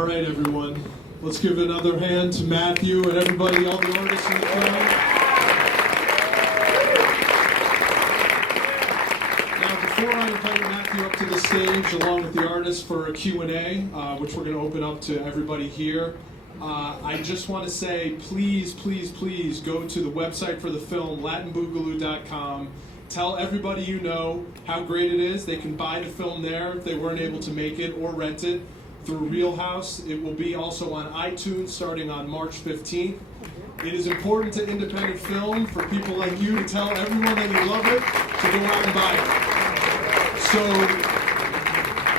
All right, everyone. Let's give another hand to Mathew and everybody, all the artists in the film. Now, before I invite Mathew up to the stage, along with the artists for a Q&A, which we're going to open up to everybody here, I just want to say, please, please, please go to the website for the film, latinboogaloo.com. Tell everybody you know how great it is. They can buy the film there if they weren't able to make it, or rent it through Real House. It will be also on iTunes starting on March 15th. It is important to independent film for people like you to tell everyone that you love it to go out and buy it. So,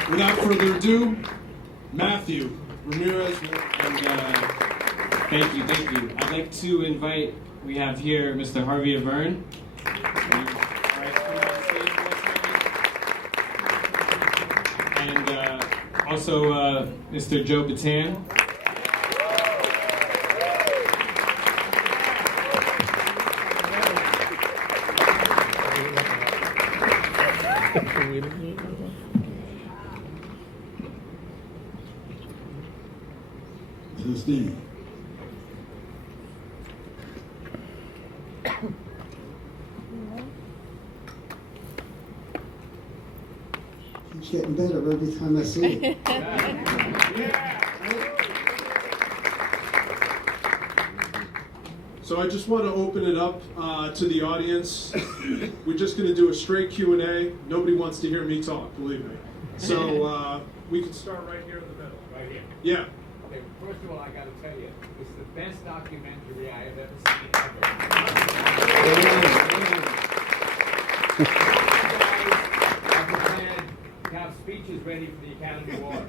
without further ado, Mathew Ramirez. Thank you. I'd like to invite, we have here Mr. Harvey Averie. And also Mr. Joe Bataan. Keeps getting better every time I see it. So I just want to open it up to the audience. We're just going to do a straight Q&A. Nobody wants to hear me talk, believe me. So we can start right here in the middle. Right here. Yeah. Okay, first of all, I got to tell you, it's the best documentary I have ever seen ever. I prepared to have speeches ready for the Academy Award.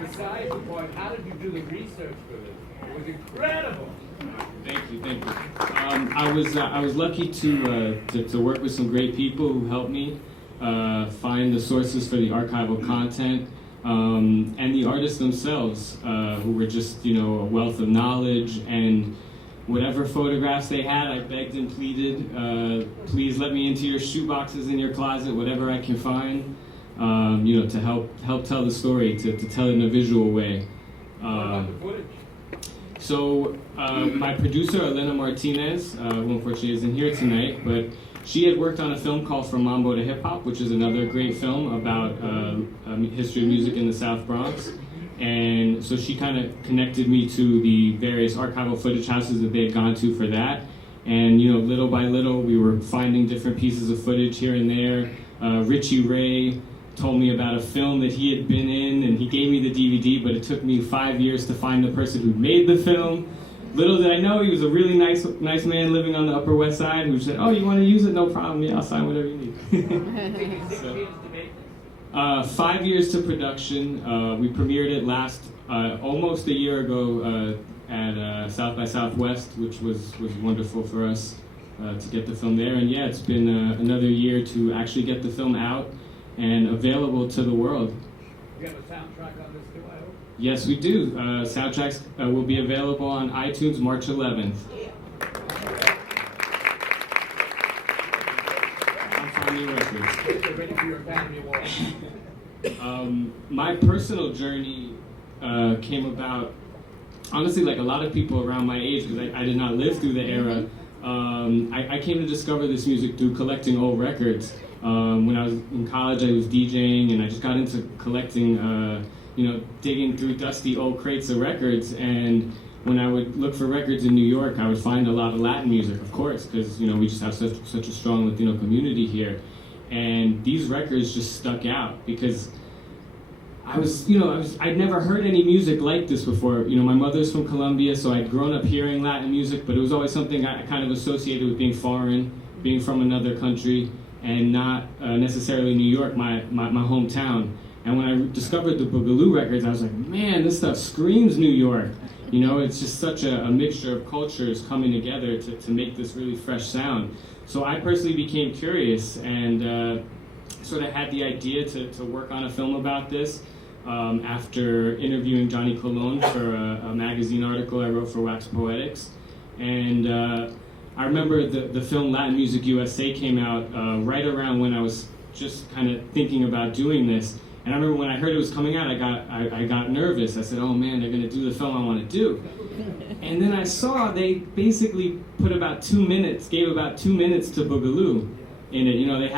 Besides the point, how did you do the research for this? It was incredible. Thank you. I was lucky to work with some great people who helped me find the sources for the archival content, and the artists themselves, who were just, a wealth of knowledge. And whatever photographs they had, I begged and pleaded, please let me into your shoeboxes in your closet, whatever I can find, to help tell the story, to tell it in a visual way. What about the footage? So my producer, Elena Martinez, who unfortunately isn't here tonight, but she had worked on a film called From Mambo to Hip Hop, which is another great film about history of music in the South Bronx. And so she kind of connected me to the various archival footage houses that they had gone to for that. And little by little, we were finding different pieces of footage here and there. Richie Ray told me about a film that he had been in, and he gave me the DVD, but it took me 5 years to find the person who made the film. Little did I know, he was a really nice man living on the Upper West Side who said, "Oh, you want to use it? No problem. Yeah, I'll sign whatever you need." So, 5 years to production. We premiered it almost a year ago at South by Southwest, which was wonderful for us to get the film there. And yeah, it's been another year to actually get the film out and available to the world. You have a soundtrack on this too, I hope? Yes, we do. Soundtracks will be available on iTunes March 11th. On Finding Records. You're ready for your Academy Award. My personal journey came about, honestly, like a lot of people around my age, because I did not live through the era. I came to discover this music through collecting old records. When I was in college, I was DJing, and I just got into collecting, digging through dusty old crates of records. And when I would look for records in New York, I would find a lot of Latin music, of course, because we just have such a strong Latino community here. And these records just stuck out because I'd never heard any music like this before. My mother's from Colombia, so I'd grown up hearing Latin music, but it was always something I kind of associated with being foreign, being from another country, and not necessarily New York, my hometown. And when I discovered the Boogaloo records, I was like, man, this stuff screams New York. It's just such a mixture of cultures coming together to make this really fresh sound. So I personally became curious and sort of had the idea to work on a film about this after interviewing Johnny Colon for a magazine article I wrote for Wax Poetics. And I remember the film Latin Music USA came out right around when I was just kind of thinking about doing this. And I remember when I heard it was coming out, I got nervous. I said, oh man, they're gonna do the film I want to do. And then I saw they basically put about 2 minutes, gave about 2 minutes to Boogaloo in it. You know, they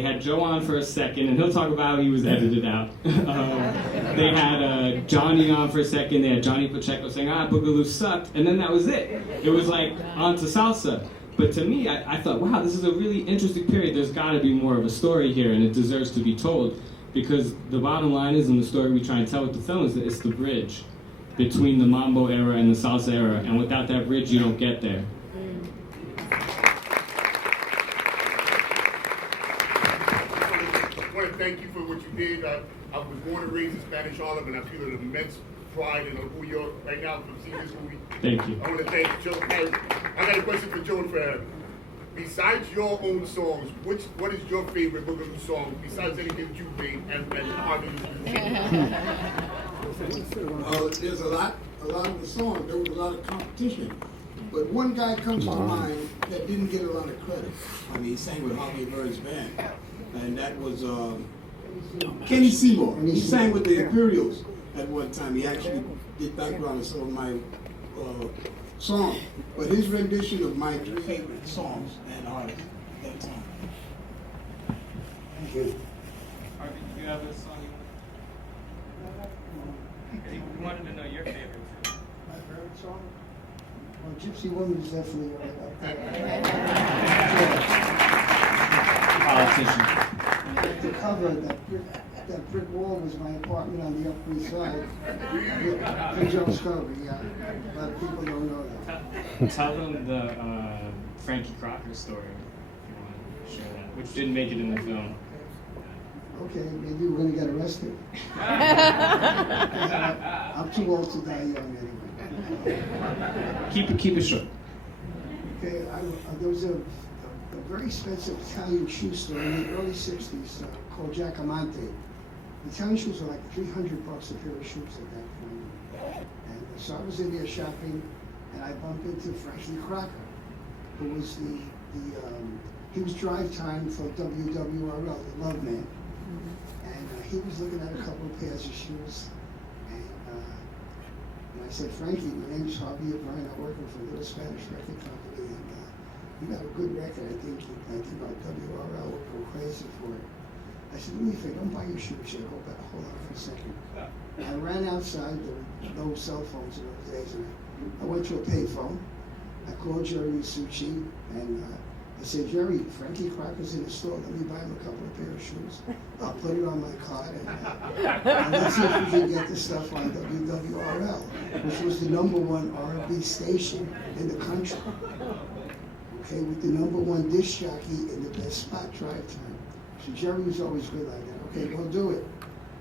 had Joe on for a second, and he'll talk about how he was edited out. They had Johnny on for a second. They had Johnny Pacheco saying, Boogaloo sucked, and then that was it. It was like on to salsa. But to me, I thought, wow, this is a really interesting period. There's got to be more of a story here, and it deserves to be told. Because the bottom line is, in the story we try and tell with the film, is that it's the bridge between the mambo era and the salsa era. And without that bridge, you don't get there. I want to thank you for what you did. I was born and raised in Spanish Harlem, and I feel an immense pride in who you are right now from seeing this movie. Thank you. I want to thank Joe. I got a question for Joe and for besides your own songs, what is your favorite Boogaloo song besides anything that you've made and Harvey? There's a lot of the songs. There was a lot of competition, but one guy comes to mind that didn't get a lot of credit. I mean, he sang with Harvey Ramirez band, and that was Kenny Seymour. He sang with the Imperials at one time. He actually did background on some of my songs, but his rendition of my three favorite songs and artists at that time. Thank you. Harvey, do you have a song you wanted to know your favorite? My favorite song? Well, Gypsy Woman is definitely right up there. Politician. The cover, that brick wall was my apartment on the Upper East Side. For Joe Scobie, yeah. A lot of people don't know that. Tell them the Frankie Crocker story, if you want to share that, which didn't make it in the film. Okay, maybe we're gonna get arrested. I'm too old to die young anyway. Keep it short. Okay, there was a very expensive Italian shoe store in the early 60s called Giacomonte. Italian shoes were like $300 a pair of shoes at that point. And so I was in there shopping, and I bumped into Frankie Crocker, who was he was drive time for WWRL, the Love Man. And he was looking at a couple of pairs of shoes, and I said, Frankie, my name's Harvey Averie, I'm working for a little Spanish record company, and you got a good record. I think our WRL will go crazy for it. I said, let me think, don't buy your shoes. She said, hold on for a second. I ran outside, there were no cell phones in those days, and I went to a payphone. I called Jerry Masucci, and I said, Jerry, Frankie Crocker's in the store. Let me buy him a couple of pair of shoes. I'll put it on my card, and let's see if we can get the stuff on WWRL, which was the #1 R&B station in the country. Okay, with the #1 disc jockey in the best spot drive time. So Jerry was always good like that. Okay, go do it.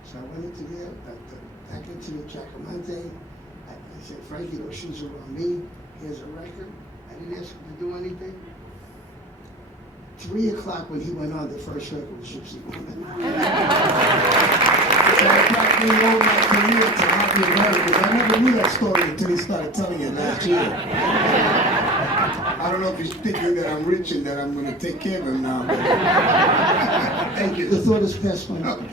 So I went into there, back into the Giacomonte. I said, Frankie, those shoes are on me. Here's a record. I didn't ask him to do anything. 3 o'clock when he went on, the first record was Gypsy Woman. So I got me over my career to Happy America. I never knew that story until he started telling it last year. I don't know if he's thinking that I'm rich and that I'm going to take care of him now. But thank you. The thought is past my mind.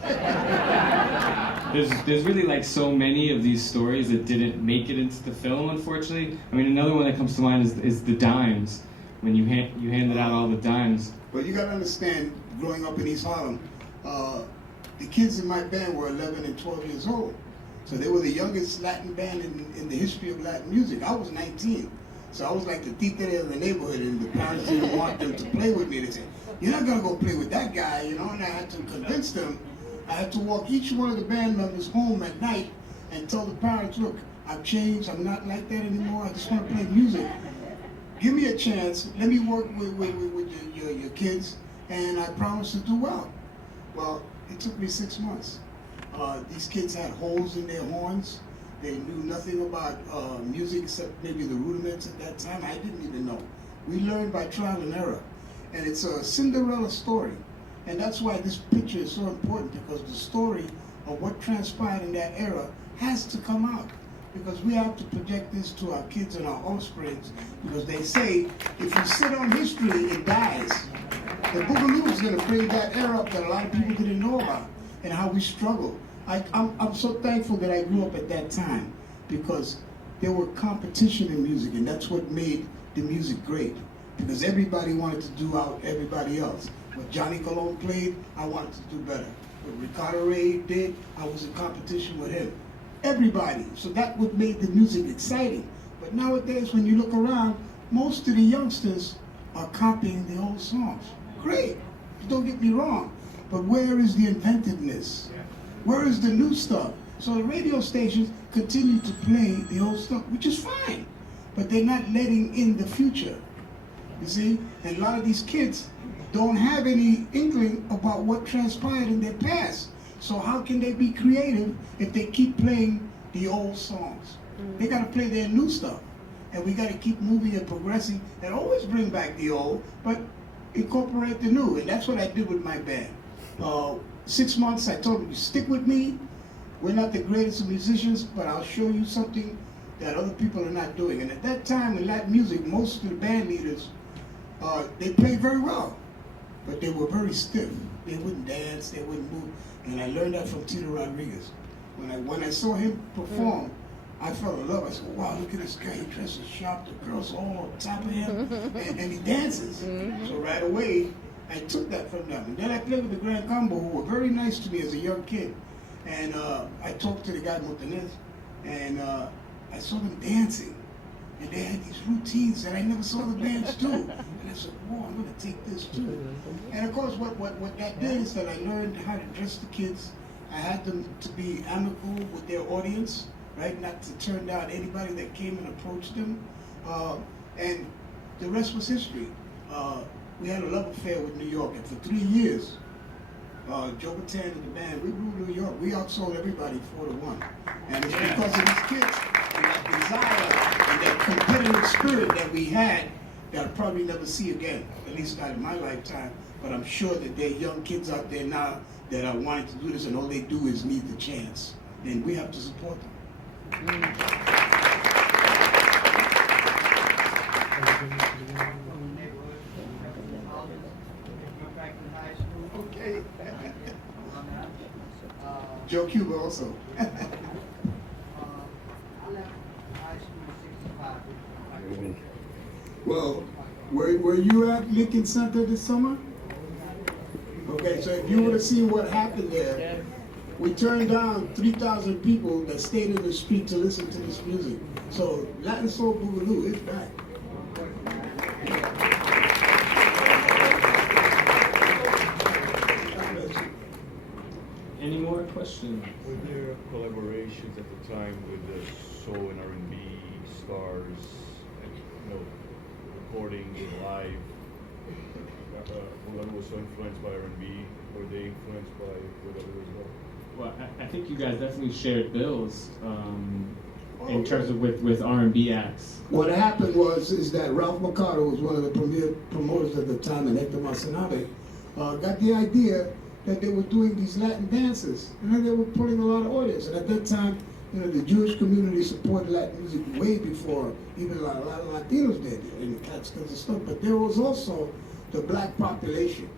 There's really like so many of these stories that didn't make it into the film, unfortunately. I mean, another one that comes to mind is the dimes. When you handed out all the dimes. But you got to understand, growing up in East Harlem, the kids in my band were 11 and 12 years old. So they were the youngest Latin band in the history of Latin music. I was 19. So I was like the títere of the neighborhood, and the parents didn't want them to play with me. They said, you're not going to go play with that guy, you know, and I had to convince them. I had to walk each one of the band members home at night and tell the parents, look, I've changed, I'm not like that anymore, I just want to play music. Give me a chance, let me work with your kids, and I promise to do well. Well, it took me 6 months. These kids had holes in their horns. They knew nothing about music except maybe the rudiments at that time. I didn't even know. We learned by trial and error. And it's a Cinderella story. And that's why this picture is so important, because the story of what transpired in that era has to come out. Because we have to project this to our kids and our offsprings, because they say, if you sit on history, it dies. The Boogaloo is going to bring that era up that a lot of people didn't know about. and how we struggle. I'm so thankful that I grew up at that time, because there were competition in music, and that's what made the music great. Because everybody wanted to do out everybody else. What Johnny Colon played, I wanted to do better. What Ricardo Ray did, I was in competition with him. Everybody. So that what made the music exciting. But nowadays, when you look around, most of the youngsters are copying the old songs. Great. Don't get me wrong. But where is the inventiveness? Where is the new stuff? So the radio stations continue to play the old stuff, which is fine. But they're not letting in the future. You see? And a lot of these kids don't have any inkling about what transpired in their past. So how can they be creative if they keep playing the old songs? They got to play their new stuff. And we got to keep moving and progressing and always bring back the old, but incorporate the new. And that's what I did with my band. 6 months, I told them, stick with me. We're not the greatest of musicians, but I'll show you something that other people are not doing. And at that time in Latin music, most of the band leaders, they played very well, but they were very stiff. They wouldn't dance, they wouldn't move. And I learned that from Tito Rodriguez. When I saw him perform, I fell in love. I said, wow, look at this guy. He dresses sharp, the girls all on top of him, and he dances. So right away, I took that from them. And then I played with the Grand Combo, who were very nice to me as a young kid. And I talked to the guy Montanez, and I saw them dancing. And they had these routines that I never saw the bands do. And I said, whoa, I'm going to take this too. And of course, what that did is that I learned how to dress the kids. I had them to be amicable with their audience, right? Not to turn down anybody that came and approached them. And the rest was history. We had a love affair with New York, and for 3 years, Joe Bataan and the band, we ruled New York. We outsold everybody 4-1. And it's because of these kids and that desire and that competitive spirit that we had that I'll probably never see again, at least not in my lifetime. But I'm sure that there are young kids out there now that are wanting to do this, and all they do is need the chance. And we have to support them. Okay. Joe Cuba also. I left high school in 65. Well, were you at Lincoln Center this summer? Okay, so if you would have seen what happened there, we turned down 3,000 people that stayed in the street to listen to this music. So Latin Soul Boogaloo is back. Any more questions? Were there collaborations at the time with the soul and R&B stars, and, you know, recording live? Boogaloo was so influenced by R&B. Were they influenced by Boogaloo as well? Well, I think you guys definitely shared bills in terms of with R&B acts. What happened is that Ralph Mercado was one of the premier promoters at the time, and Hector Masanabe got the idea that they were doing these Latin dances, and then they were pulling a lot of audience. And at that time, you know, the Jewish community supported Latin music way before even a lot of Latinos did, and cats kinds of stuff. But there was also the black population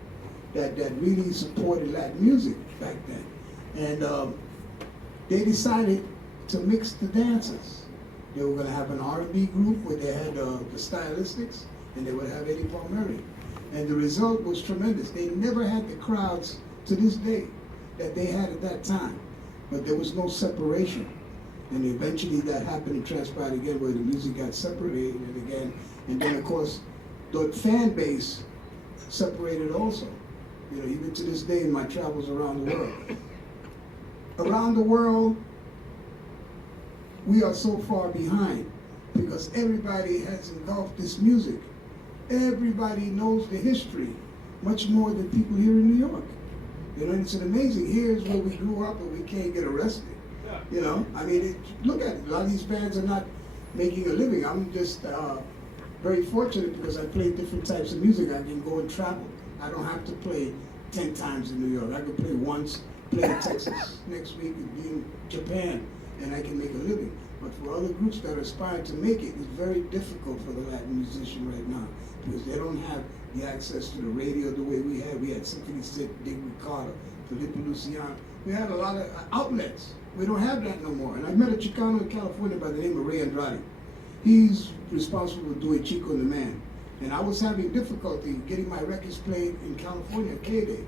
that really supported Latin music back then. And they decided to mix the dances. They were going to have an R&B group where they had the stylistics, and they would have Eddie Palmieri. And the result was tremendous. They never had the crowds to this day that they had at that time, but there was no separation. And eventually that happened and transpired again, where the music got separated again. And then of course, the fan base separated also. You know, even to this day in my travels around the world. Around the world, we are so far behind because everybody has engulfed this music. Everybody knows the history much more than people here in New York. You know, it's amazing. Here's where we grew up and we can't get arrested. You know, I mean, look at it. A lot of these bands are not making a living. I'm just very fortunate because I play different types of music. I can go and travel. I don't have to play 10 times in New York. I can play once, play in Texas next week, and be in Japan, and I can make a living. But for other groups that aspire to make it, it's very difficult for the Latin musician right now because they don't have the access to the radio the way we had. We had Symphony 6, Dick Ricardo, Felipe Luciano. We had a lot of outlets. We don't have that no more. And I met a Chicano in California by the name of Ray Andrade. He's responsible for doing Chico and the Man. And I was having difficulty getting my records played in California, K-Day.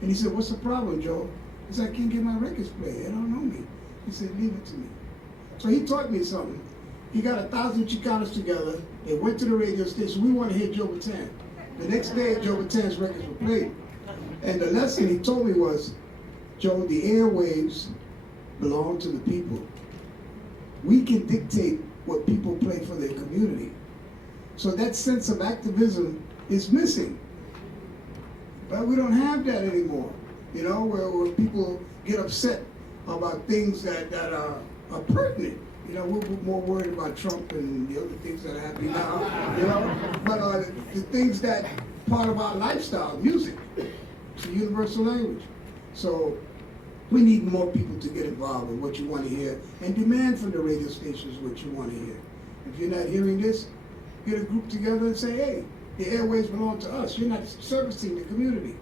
And he said, "What's the problem, Joe?" He said, "I can't get my records played. They don't know me." He said, "Leave it to me." So he taught me something. He got 1,000 Chicanos together. They went to the radio station. We want to hear Joe Bataan. The next day, Joe Bataan's records were played. And the lesson he told me was, "Joe, the airwaves belong to the people. We can dictate what people play for their community." So that sense of activism is missing. But we don't have that anymore, you know, where people get upset about things that are pertinent. You know, we're more worried about Trump and the other things that are happening now, you know. But the things that part of our lifestyle, music, it's a universal language. So we need more people to get involved in what you want to hear and demand from the radio stations what you want to hear. If you're not hearing this, get a group together and say, "Hey, the airways belong to us. You're not servicing the community."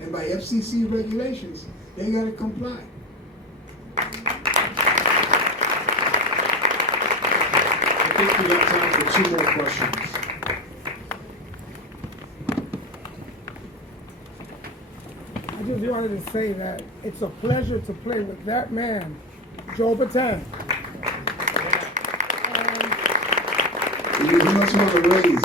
And by FCC regulations, they got to comply. I think we got time for 2 more questions. I just wanted to say that it's a pleasure to play with that man, Joe Bataan. He must want to raise.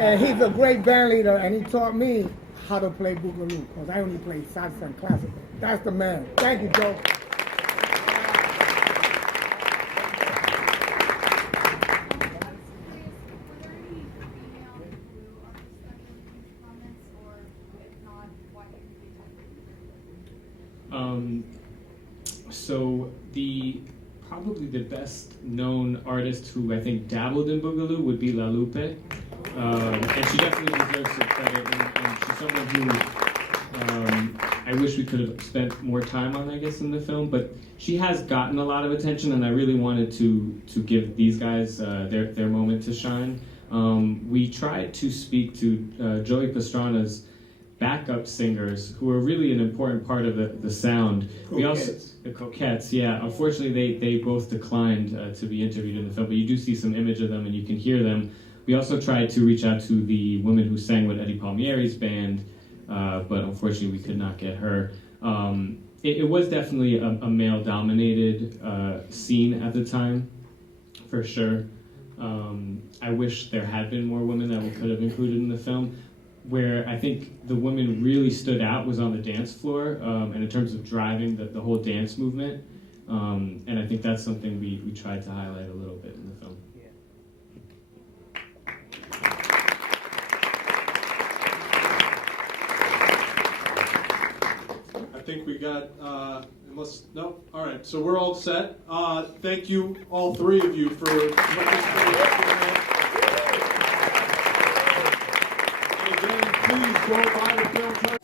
And he's a great band leader, and he taught me how to play Boogaloo, because I only play salsa and classical. That's the man. Thank you, Joe. So probably the best known artist who I think dabbled in Boogaloo would be La Lupe. And she definitely deserves some credit, and she's someone who I wish we could have spent more time on, I guess, in the film, but she has gotten a lot of attention, and I really wanted to give these guys their moment to shine. We tried to speak to Joey Pastrana's backup singers, who are really an important part of the sound. We also, the Coquettes, yeah. Unfortunately, they both declined to be interviewed in the film, but you do see some image of them and you can hear them. We also tried to reach out to the woman who sang with Eddie Palmieri's band, but unfortunately we could not get her. It was definitely a male-dominated scene at the time, for sure. I wish there had been more women that we could have included in the film. Where I think the women really stood out was on the dance floor, and in terms of driving the whole dance movement. And I think that's something we tried to highlight a little bit in the film. I think we got, no? All right, so we're all set. Thank you, all 3 of you, for participating. And again, please go buy the film.